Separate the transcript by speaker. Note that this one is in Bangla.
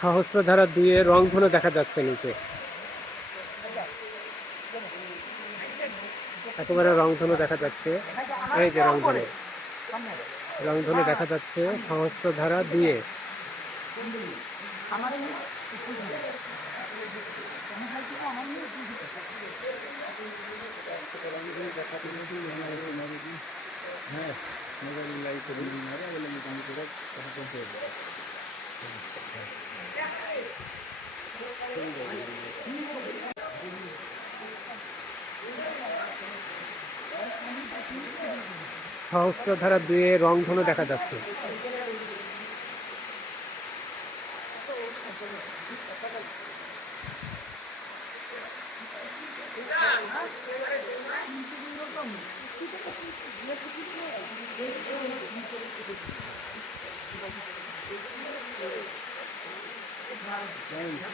Speaker 1: সহস্রধারা দুইয়ে রংধনু দেখা যাচ্ছে নিচে। একেবারে রংধনু দেখা যাচ্ছে। এই যে রংধনু। রংধনু দেখা যাচ্ছে সহস্রধারা দুইয়ে। সহস্র ধারা দুয়ে রংধনু দেখা যাচ্ছে Thank you. É.